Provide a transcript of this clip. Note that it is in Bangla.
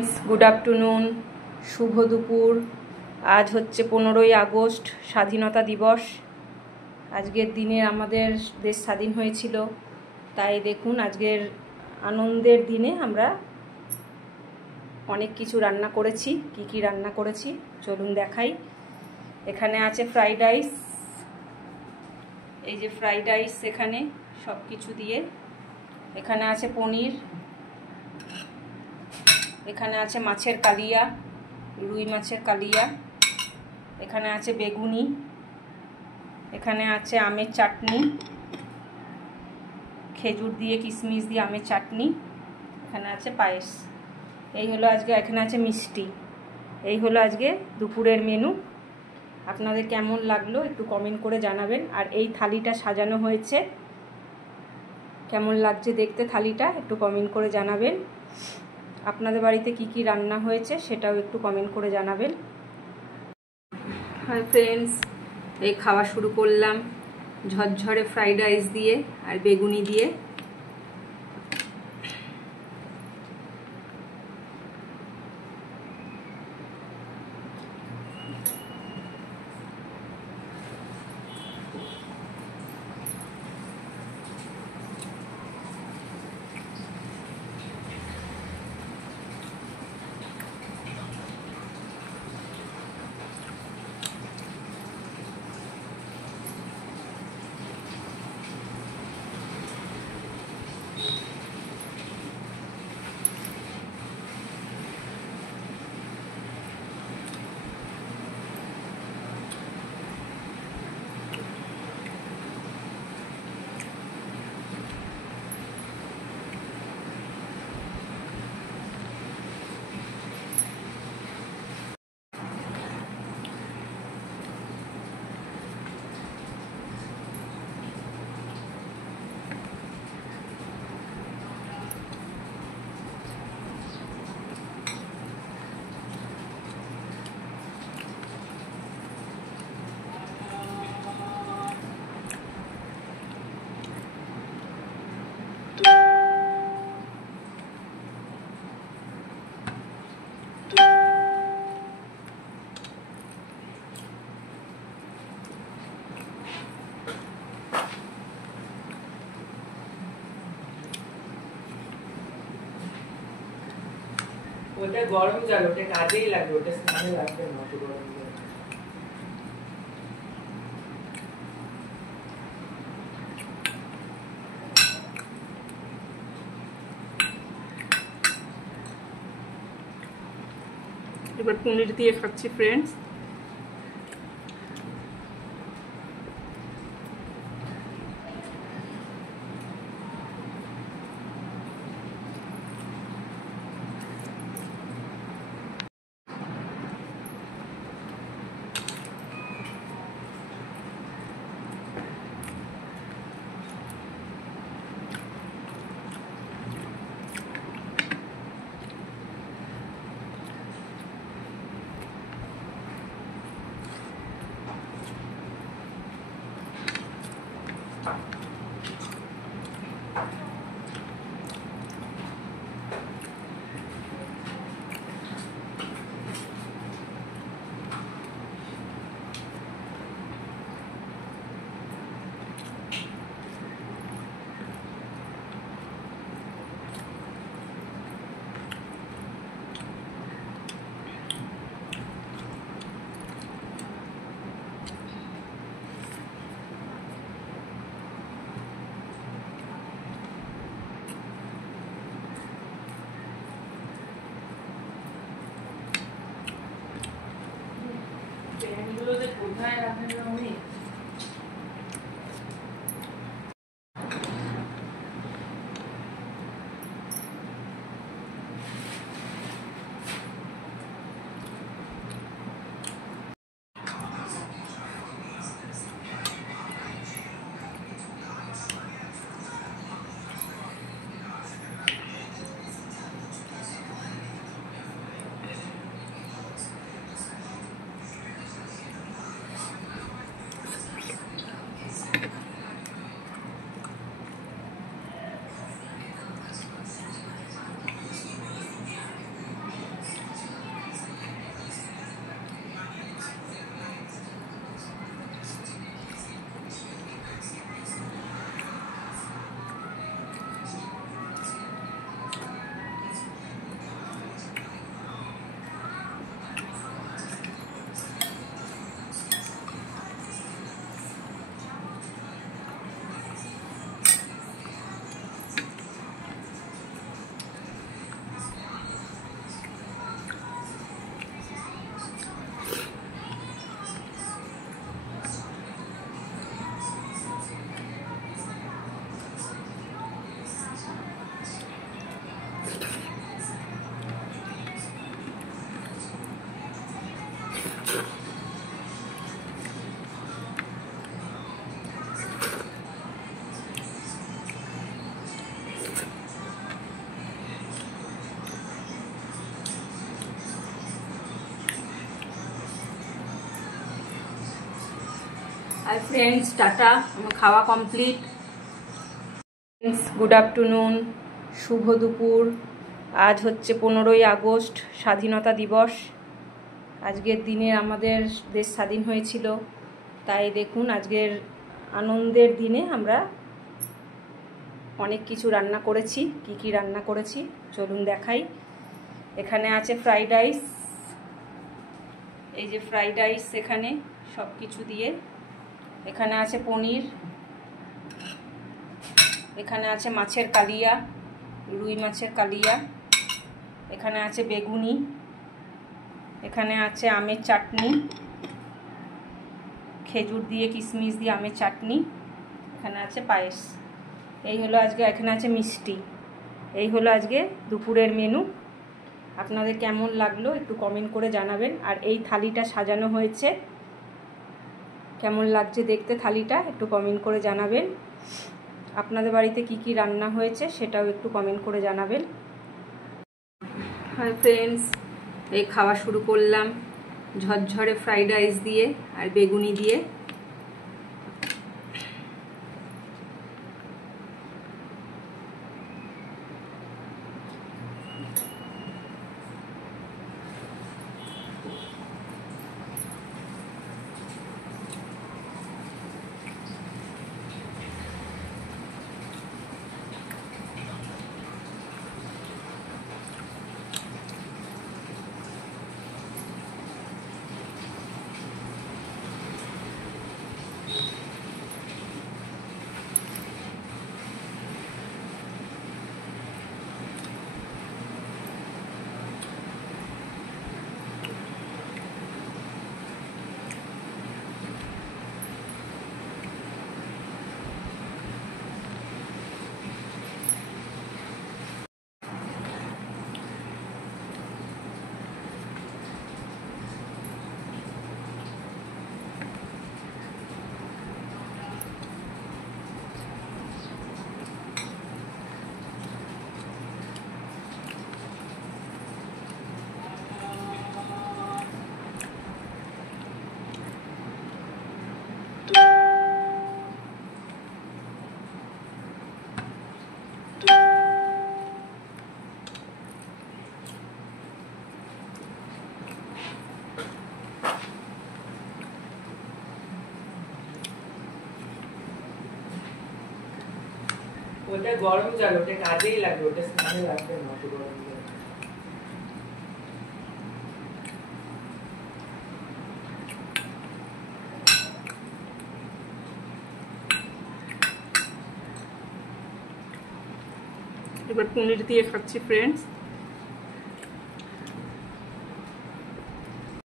गुड आफ्टरनून शुभ दुपुर। आज হচ্ছে 15ই আগস্ট স্বাধীনতা দিবস। আজকের দিনে আমাদের দেশ স্বাধীন হয়েছিল, তাই দেখুন আজকের আনন্দের দিনে আমরা অনেক কিছু রান্না করেছি। কি কি রান্না করেছি চলুন দেখাই। এখানে আছে ফ্রাইড রাইস, এই যে ফ্রাইড রাইস এখানে সব কিছু দিয়ে। এখানে আছে পনির, এখানে আছে মাছের কালিয়া, রুই মাছের কালিয়া, এখানে আছে বেগুনি, এখানে আছে আমের চাটনি, খেজুর দিয়ে কিশমিশ দিয়ে আমের চাটনি, এখানে আছে পায়েস। এই হলো আজকে, এখানে আছে মিষ্টি। এই হলো আজকে দুপুরের মেনু। আপনাদের কেমন লাগলো একটু কমেন্ট করে জানাবেন। আর এই থালিটা সাজানো হয়েছে, কেমন লাগছে দেখতে থালিটা একটু কমেন্ট করে জানাবেন। আপনাদের বাড়িতে কি কি রান্না হয়েছে সেটাও একটু কমেন্ট করে জানাবেন। হাই ফ্রেন্ডস, এই খাওয়া শুরু করলাম ঝরঝরে ফ্রাইড রাইস দিয়ে আর বেগুনি দিয়ে। ওটা গরম জল, ওটা কাজেই লাগবে, ওটা স্নানে লাগবে না অত গরম জল। এবার পনির দিয়ে খাচ্ছি ফ্রেন্ডস। এগুলো যে কোথায় রাখেন উনি? Hi friends, tata. আমার খাওয়া কমপ্লিট। গুড আফটারনুন, শুভ দুপুর। আজ হচ্ছে 15ই আগস্ট, স্বাধীনতা দিবস। আজকের দিনে আমাদের দেশ স্বাধীন হয়েছিল, তাই দেখুন আজকের আনন্দের দিনে আমরা অনেক কিছু রান্না করেছি। কি কি রান্না করেছি চলুন দেখাই। এখানে আছে ফ্রাইড রাইস, এই যে ফ্রাইড রাইস, এখানে সব কিছু দিয়ে। এখানে আছে পনির, এখানে আছে মাছের কালিয়া, রুই মাছের কালিয়া, এখানে আছে বেগুনি, এখানে আছে আমের চাটনি, খেজুর দিয়ে কিশমিশ দিয়ে আমের চাটনি, এখানে আছে পায়েস। এই হলো আজকে, এখানে আছে মিষ্টি। এই হলো আজকে দুপুরের মেনু। আপনাদের কেমন লাগলো একটু কমেন্ট করে জানাবেন। আর এই থালিটা সাজানো হয়েছে, কেমন লাগছে দেখতে থালিটা একটু কমেন্ট করে জানাবেন। আপনাদের বাড়িতে কি কি রান্না হয়েছে সেটাও একটু কমেন্ট করে জানাবেন। হাই ফ্রেন্ডস, এই খাওয়া শুরু করলাম ঝরঝরে ফ্রাইড রাইস দিয়ে আর বেগুনি দিয়ে। ওটা গরম জল, ওটা কাজেই লাগবে, ওটা স্নানে লাগবে না অত গরম জল। এবার পনির দিয়ে খাচ্ছি ফ্রেন্ডস।